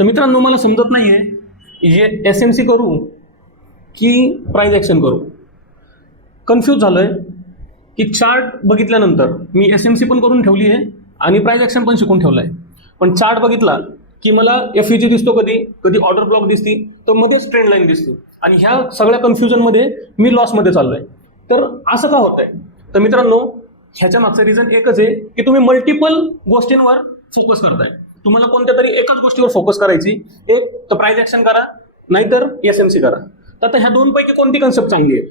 तर मित्रांनो मला समजत नाहीये जे एसएमसी करू की प्राइस ॲक्शन करू. कन्फ्यूज झालोय की चार्ट बघितल्यानंतर मी एसएमसी पण करून ठेवली आहे आणि प्राइस ॲक्शन पण शिकून ठेवलाय. पण चार्ट बघितला की मला एफईजी दिसतो, कधी कधी ऑर्डर ब्लॉक दिसती, तर मध्येच ट्रेंड लाईन दिसते आणि ह्या सगळ्या कन्फ्युजनमध्ये मी लॉसमध्ये चाललोय. तर असं का होतंय? तर मित्रांनो ह्याच्या मागचं रिझन एकच आहे की तुम्ही मल्टिपल गोष्टींवर फोकस करताय. तुम्हाला कोणत्या तरी एकाच गोष्टीवर फोकस करायची, एक तर प्राइस ॲक्शन करा, नाहीतर एसएमसी करा. तर आता ह्या दोनपैकी कोणती कन्सेप्ट चांगली आहे?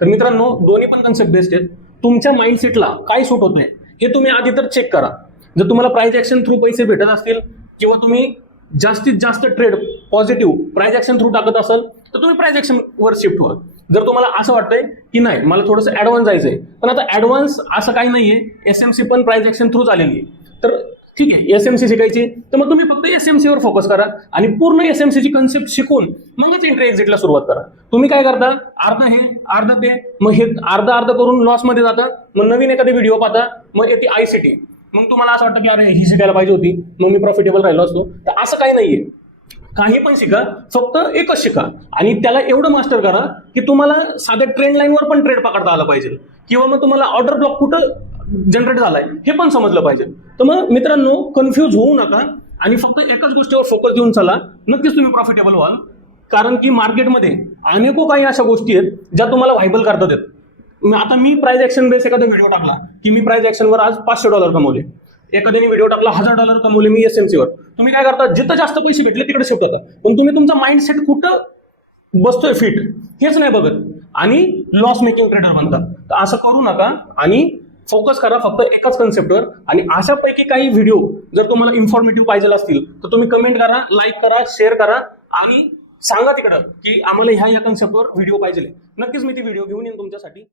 तर मित्रांनो दोन्ही पण कन्सेप्ट बेस्ट आहेत. तुमच्या माइंडसेटला काय सूट होत नाही हे तुम्ही आधी तर चेक करा. जर तुम्हाला प्राइस ॲक्शन थ्रू पैसे भेटत असतील किंवा तुम्ही जास्तीत जास्त trade positive price action through टाकत असाल तर तुम्ही प्राइस ॲक्शन वर शिफ्ट व्हा. जर तुम्हाला असं वाटतंय की नाही मला थोडंसं ॲडव्हान्स जायचंय, पण आता ॲडव्हान्स असं काही नाहीये, एसएमसी पण प्राइस ॲक्शन थ्रू झालेली आहे, तर ठीक आहे एसएमसी शिकायची तर मग तुम्ही फक्त एसएमसी वर फोकस करा आणि पूर्ण एसएमसीची कन्सेप्ट शिकून मगच एंट्री एक्झिटला सुरुवात करा. तुम्ही काय करता, अर्ध हे अर्ध ते, मग हे अर्ध करून लॉसमध्ये जाता, मग नवीन एखादी व्हिडिओ पाहता, मग येते आयसीटी, मग तुम्हाला असं वाटतं की अरे ही शिकायला पाहिजे होती, मग मी प्रॉफिटेबल राहिलो असतो. तर असं काही नाहीये, काही पण शिका, फक्त एकच शिका आणि त्याला एवढं मास्टर करा की तुम्हाला साध्या ट्रेंड लाईनवर पण ट्रेड पकडता आला पाहिजे किंवा मग तुम्हाला ऑर्डर ब्लॉक कुठं जनरेट झालाय हे पण समजलं पाहिजे. तर मग मित्रांनो कन्फ्यूज होऊ नका आणि फक्त एकाच गोष्टीवर फोकस देऊन चला, नक्कीच तुम्ही प्रॉफिटेबल व्हाल. कारण की मार्केटमध्ये अनेको काही अशा गोष्टी आहेत ज्या तुम्हाला व्हायबल करतात. आता मी प्राइस ॲक्शन बेस एखादा व्हिडिओ टाकला की मी प्राइस ॲक्शनवर आज $500 कमवले, एखाद्याने व्हिडिओ टाकला $1000 कमवले मी एसएमसीवर, तुम्ही काय करता, जिथं जास्त पैसे भेटले तिकडे शिफ्ट होता, पण तुम्ही तुमचा माइंडसेट कुठं बसतोय फिट हेच नाही बघत आणि लॉस मेकिंग ट्रेडर बनता. तर असं करू नका आणि फोकस करा फक्त एकाच कन्सेप्टवर. आणि अशापैकी काही व्हिडिओ जर तुम्हाला इन्फॉर्मेटिव्ह पाहिजे असतील तर तुम्ही कमेंट करा, लाईक करा, शेअर करा आणि सांगा तिकडं की आम्हाला ह्या कन्सेप्टवर व्हिडिओ पाहिजे. नक्कीच मी ती व्हिडिओ घेऊन येईन तुमच्यासाठी.